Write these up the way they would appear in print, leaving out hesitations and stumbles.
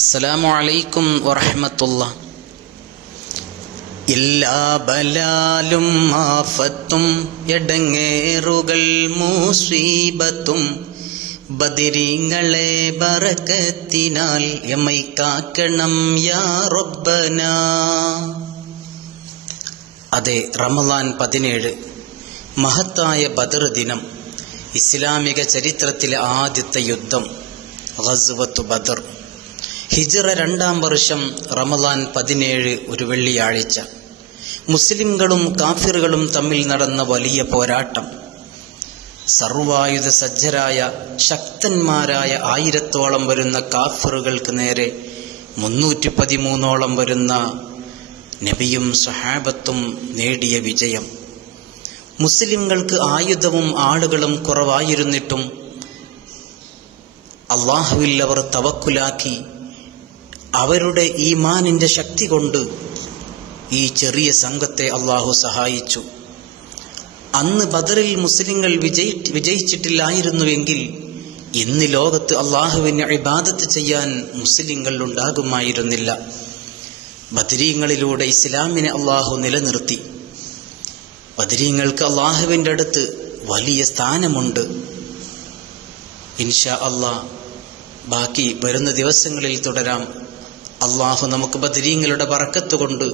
അസ്സലാമു അലൈക്കും വറഹ്മത്തുള്ളാഹി. എല്ലാ ബലാലും ആഫത്തും എടങ്ങേറുകൾ മുസീബത്തും ബദരീങ്ങളെ ബറക്കത്തിനാൽ എമ്മൈ കാക്കണം യാ റബ്ബനാ. അതെ, റമളാൻ 17 മഹത്തായ ബദർ ദിനം. ഇസ്ലാമിക ചരിത്രത്തിലെ ആദ്യത്തെ യുദ്ധം ഗസ്വത്തു ബദർ. ഹിജ്റ 2-ാം വർഷം റമളാൻ 17 ഒരു വെള്ളിയാഴ്ച. മുസ്ലിംകളും കാഫിറുകളും തമ്മിൽ നടന്ന വലിയ പോരാട്ടം. സർവായുധ സജ്ജരായ ശക്തന്മാരായ 1000-ഓളം വരുന്ന കാഫിറുകൾക്ക് നേരെ 313-ഓളം വരുന്ന നബിയും സഹാബത്തും നേടിയ വിജയം. മുസ്ലിംകൾക്ക് ആയുധവും ആളുകളും കുറവായിരുന്നിട്ടും അള്ളാഹുവിൽ അവർ തവക്കുലാക്കി അവരുടെ ഈമാനിന്റെ ശക്തി കൊണ്ട് ഈ ചെറിയ സംഘത്തെ അള്ളാഹു സഹായിച്ചു. അന്ന് ബദറിൽ മുസ്ലിങ്ങൾ വിജയിച്ചിട്ടില്ലായിരുന്നുവെങ്കിൽ ഇന്ന് ലോകത്ത് അള്ളാഹുവിനെ ഇബാദത്ത് ചെയ്യാൻ മുസ്ലിങ്ങൾ ഉണ്ടാകുമായിരുന്നില്ല. ബദരീങ്ങളിലൂടെ ഇസ്ലാമിനെ അള്ളാഹു നിലനിർത്തി. ബദരീങ്ങൾക്ക് അള്ളാഹുവിൻ്റെ അടുത്ത് വലിയ സ്ഥാനമുണ്ട്. ഇൻഷാ അള്ളാഹ് ബാക്കി വരുന്ന ദിവസങ്ങളിൽ തുടരാം. അള്ളാഹു നമുക്ക് ബദരീങ്ങളുടെ ബറക്കത്ത് കൊണ്ട്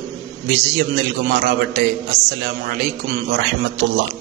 വിജയം നൽകുമാറാവട്ടെ. അസ്സലാമു അലൈക്കും വറഹ്മത്തുള്ളാഹി.